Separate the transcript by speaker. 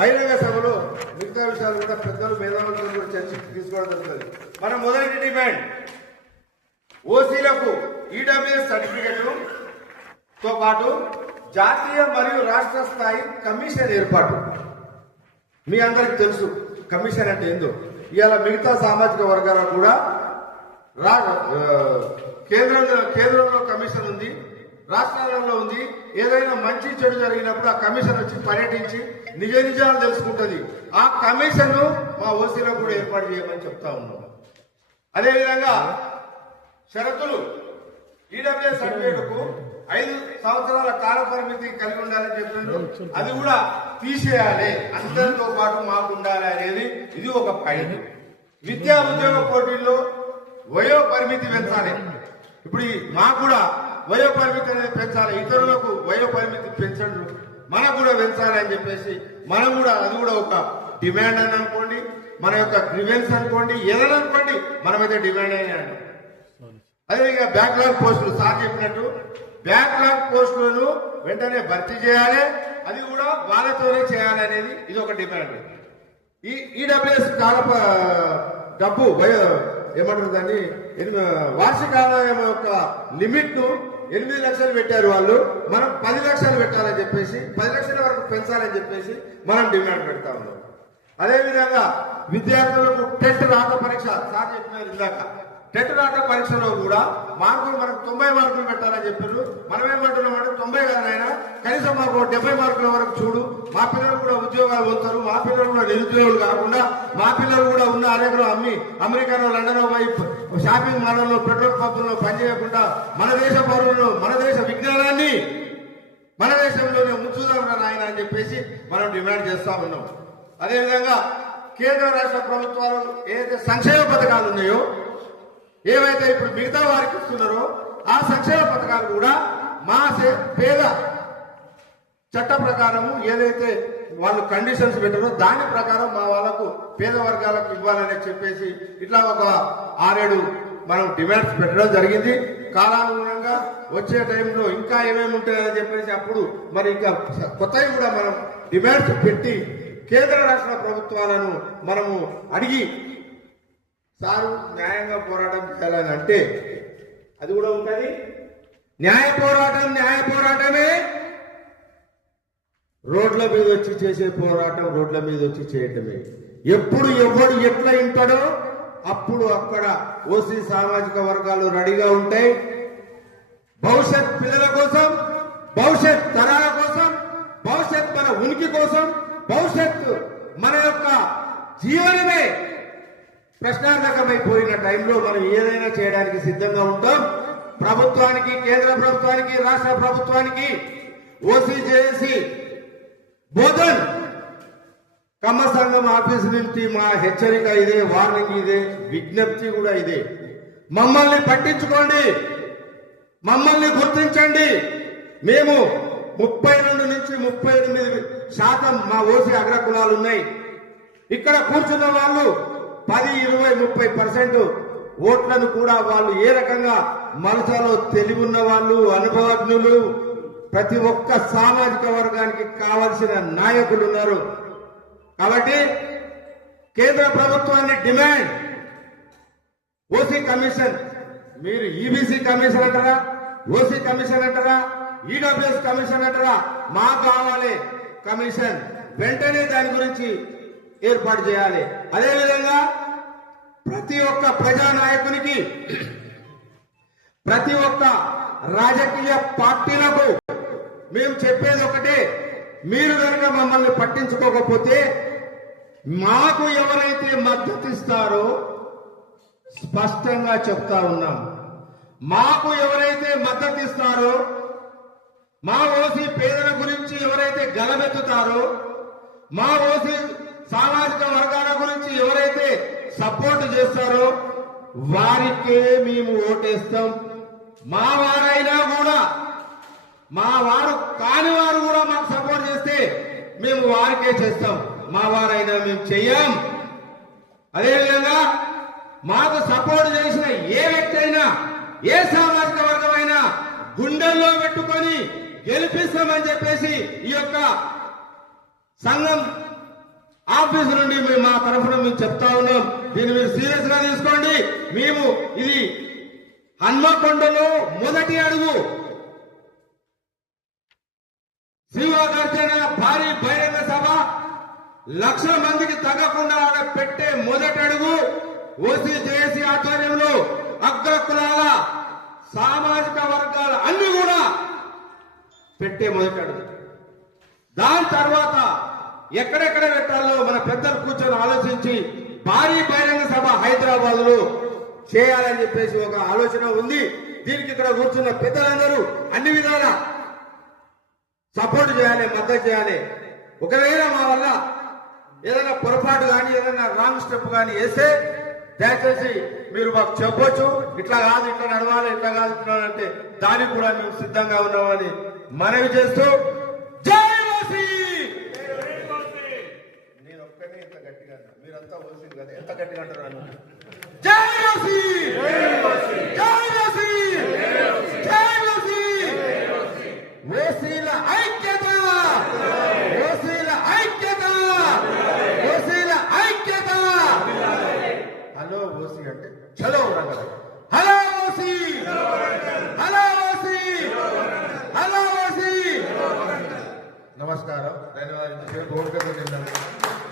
Speaker 1: బహిరంగ సభలో మిగతా విషయాలు కూడా పెద్దలు మేధావులతో కూడా చర్చకు తీసుకోవడం జరుగుతుంది. మన మొదటి డిమాండ్ ఓసీలకు ఈడబ్ల్యూఎస్ సర్టిఫికెట్తో పాటు జాతీయ మరియు రాష్ట్ర స్థాయి కమిషన్ ఏర్పాటు. మీ అందరికి తెలుసు కమిషన్ అంటే ఏందో. ఇవాళ మిగతా సామాజిక వర్గాలకు కూడా రా కేంద్రంలో కేంద్రంలో కమిషన్ ఉంది. రాష్ట్రాలలో ఉంది. ఏదైనా మంచి చెడు జరిగినప్పుడు ఆ కమిషన్ వచ్చి పర్యటించి నిజ నిజాలు తెలుసుకుంటుంది. ఆ కమిషన్ మా ఓసీలో కూడా ఏర్పాటు చేయమని చెప్తా ఉన్నాం. అదేవిధంగా షరతులు ఈడబ్ల్యూఎస్ సర్టిఫికేట్ ఐదు సంవత్సరాల కాల పరిమితి కలిగి ఉండాలని చెప్పినారు అది కూడా తీసేయాలి. అందరితో పాటు మాకు ఉండాలి అనేది ఇది ఒక పాయింట్. విద్యా ఉద్యోగ పోటీల్లో వయో పరిమితి పెంచాలి. ఇప్పుడు మా మాకు కూడా వయోపరిమితి అనేది పెంచాలి. ఇతరులకు వయోపరిమితి పెంచండు మనకు కూడా పెంచాలి అని చెప్పేసి మనం కూడా అది కూడా ఒక డిమాండ్ అని అనుకోండి మన యొక్క గ్రివెన్స్ అనుకోండి ఏదైనా అనుకోండి మనమైతే డిమాండ్ అయినా అంటాం అదే ఇక బ్యాక్లాగ్ పోస్టులు సార్ చెప్పినట్టు బ్యాక్లాగ్ పోస్టులను వెంటనే భర్తీ చేయాలి. అది కూడా వాళ్ళతోనే చేయాలి అనేది ఇది ఒక డిమాండ్. ఈ ఈడబ్ల్యూఎస్ కాలప డబ్బు ఏమంటారు దాన్ని వార్షిక ఆదాయం యొక్క లిమిట్ను ఎనిమిది లక్షలు పెట్టారు వాళ్ళు. మనం పది లక్షలు పెట్టాలని చెప్పేసి పది లక్షల వరకు పెంచాలని చెప్పేసి మనం డిమాండ్ పెడతా ఉన్నాం. అదేవిధంగా విద్యార్థులకు టెస్ట్ రాత పరీక్ష సార్ చెప్పినారు ఇందాక. టెట్ రాత పరీక్షలో కూడా మార్కులు మనకు తొంభై మార్కులు పెట్టాలని చెప్పారు. మనం ఏమంటున్నాం అంటే తొంభై కాదైనా కనీసం మాకు డెబ్బై మార్కుల వరకు చూడు. మా పిల్లలు కూడా ఉద్యోగాలు పొందుతారు మా పిల్లలు కూడా నిరుద్యోగులు కాకుండా మా పిల్లలు కూడా ఉన్న అనేకలు అమ్మి అమెరికాలో లండన్లో పోయి షాపింగ్ మాల్లో పెట్రోల్ పంపుల్లో పనిచేయకుండా మన దేశ పౌరులను మన దేశ విజ్ఞానాన్ని మన దేశంలోనే ఉంచుదాం నాయన అని చెప్పేసి మనం డిమాండ్ చేస్తా ఉన్నాం. అదేవిధంగా కేంద్ర రాష్ట్ర ప్రభుత్వాలు ఏదైతే సంక్షేమ పథకాలు ఉన్నాయో ఏవైతే ఇప్పుడు మిగతా వారికి ఇస్తున్నారో ఆ సంక్షేమ పథకాలు కూడా మా పేద చట్ట ప్రకారము ఏదైతే వాళ్ళు కండిషన్స్ పెట్టారో దాని ప్రకారం మా వాళ్ళకు పేద వర్గాలకు ఇవ్వాలని చెప్పేసి ఇట్లా ఒక ఆరేడు మనం డిమాండ్స్ పెట్టడం జరిగింది. కాలానుగుణంగా వచ్చే టైంలో ఇంకా ఏమేమి ఉంటాయని చెప్పేసి అప్పుడు మరి ఇంకా కొత్తవి కూడా మనం డిమాండ్స్ పెట్టి కేంద్ర రాష్ట్ర ప్రభుత్వాలను మనము అడిగి సారు న్యాయంగా పోరాటం చేయాలని అంటే అది కూడా ఉంటుంది. న్యాయ పోరాటం న్యాయ పోరాటమే. రోడ్ల మీద వచ్చి చేసే పోరాటం రోడ్ల మీద వచ్చి చేయటమే. ఎప్పుడు ఎవడు ఎట్లా ఇంటాడో అప్పుడు అక్కడ ఓసీ సామాజిక వర్గాలు రెడీగా ఉంటాయి. భవిష్యత్ పిల్లల కోసం భవిష్యత్ తరాల కోసం భవిష్యత్ మన ఉనికి కోసం భవిష్యత్ మన యొక్క జీవనమే ప్రశ్నార్థకమైపోయిన టైంలో మనం ఏదైనా చేయడానికి సిద్ధంగా ఉంటాం. ప్రభుత్వానికి కేంద్ర ప్రభుత్వానికి రాష్ట్ర ప్రభుత్వానికి ఓసీ చేసి బోధన్ కమ్మ సంఘం ఆఫీస్ నుంచి మా హెచ్చరిక ఇదే వార్నింగ్ ఇదే విజ్ఞప్తి కూడా ఇదే. మమ్మల్ని పట్టించుకోండి. మమ్మల్ని గుర్తించండి. మేము ముప్పై రెండు నుంచి ముప్పై ఎనిమిది శాతం మా ఓసీ అగ్రకులాలు ఉన్నాయి. ఇక్కడ కూర్చున్న వాళ్ళు పది ఇరవై ముప్పై పర్సెంట్ ఓట్లను కూడా వాళ్ళు ఏ రకంగా మనసులో తెలివి ఉన్న వాళ్ళు అనుభవజ్ఞులు ప్రతి ఒక్క సామాజిక వర్గానికి కావలసిన నాయకులు ఉన్నారు. కాబట్టి కేంద్ర ప్రభుత్వాన్ని డిమాండ్. OC commission. మీరు ఈబీసీ కమిషన్ అంటారా? ఓసీ కమిషన్ అంటారా? ఈడబ్ల్యూఎస్ కమిషన్ అంటారా? మాకు కావాలి కమిషన్. వెంటనే దాని గురించి ఏర్పాటు చేయాలి. అదేవిధంగా ప్రతి ఒక్క ప్రజానాయకునికి ప్రతి ఒక్క రాజకీయ పార్టీలకు మేము చెప్పేది ఒకటే మీరు కనుక మమ్మల్ని పట్టించుకోకపోతే మాకు ఎవరైతే మద్దతు ఇస్తారో స్పష్టంగా చెప్తా ఉన్నాం. మాకు ఎవరైతే మద్దతు ఇస్తారో మా ఓసీ పేదల గురించి ఎవరైతే గలమెత్తుతారో మా ఓసీ సామాజిక వర్గాల గురించి ఎవరైతే సపోర్ట్ చేస్తారో వారికే మేము ఓటేస్తాం. మా వారైనా కూడా మా వారు కాని వారు కూడా మాకు సపోర్ట్ చేస్తే మేము వారికే చేస్తాం. మా వారైనా మేము చెయ్యం. అదేవిధంగా మాకు సపోర్ట్ చేసిన ఏ వ్యక్తి అయినా ఏ సామాజిక వర్గమైనా గుండెల్లో పెట్టుకొని గెలిపిస్తామని చెప్పేసి ఈ యొక్క సంఘం ఆఫీస్ నుండి మేము మా తరఫున మేము చెప్తా ఉన్నాం. దీన్ని మీరు సీరియస్గా తీసుకోండి. మేము ఇది హన్మకొండలో మొదటి అడుగు. శివగర్జన భారీ బహిరంగ సభ. లక్షల మందికి తగ్గకుండా ఆడ పెట్టే మొదటి అడుగు ఓసీ జేఏసీ ఆధ్వర్యంలో అగ్ర కులాల సామాజిక వర్గాల అన్ని కూడా పెట్టే మొదటి అడుగు. దాని తర్వాత ఎక్కడెక్కడ పెట్టాలో మన పెద్దలు కూర్చొని ఆలోచించి భారీ బహిరంగ సభ హైదరాబాద్లో చేయాలని చెప్పేసి ఒక ఆలోచన ఉంది. దీనికి ఇక్కడ కూర్చున్న పెద్దలందరూ అన్ని విధాల సపోర్ట్ చేయాలి మద్దతు చేయాలి. ఒకవేళ మా వల్ల ఏదైనా పొరపాటు కానీ ఏదైనా రాంగ్ స్టెప్ కానీ వేస్తే దయచేసి మీరు మాకు చెప్పొచ్చు. ఇట్లా కాదు ఇట్లా నడవాలి ఇట్లా కాదు ఇట్లా అంటే దానికి కూడా మేము సిద్ధంగా ఉన్నామని మనవి చేస్తూ జై ఓసీ నేను ఒక్కనే ఇంత గట్టిగా అన్నా. మీరంతా ఓసీ కదా ఎంత గట్టిగా అంటారు నన్ను? జై ఓసీ జై జై ఓసీల ఐక్యత! ఓసీల ఐక్యత! ఓసీల ఐక్యత! హలో ఓసీ అంటే చలో hello OC! Hello OC! Hello OC! నమస్కారం. ధన్యవాదాలు.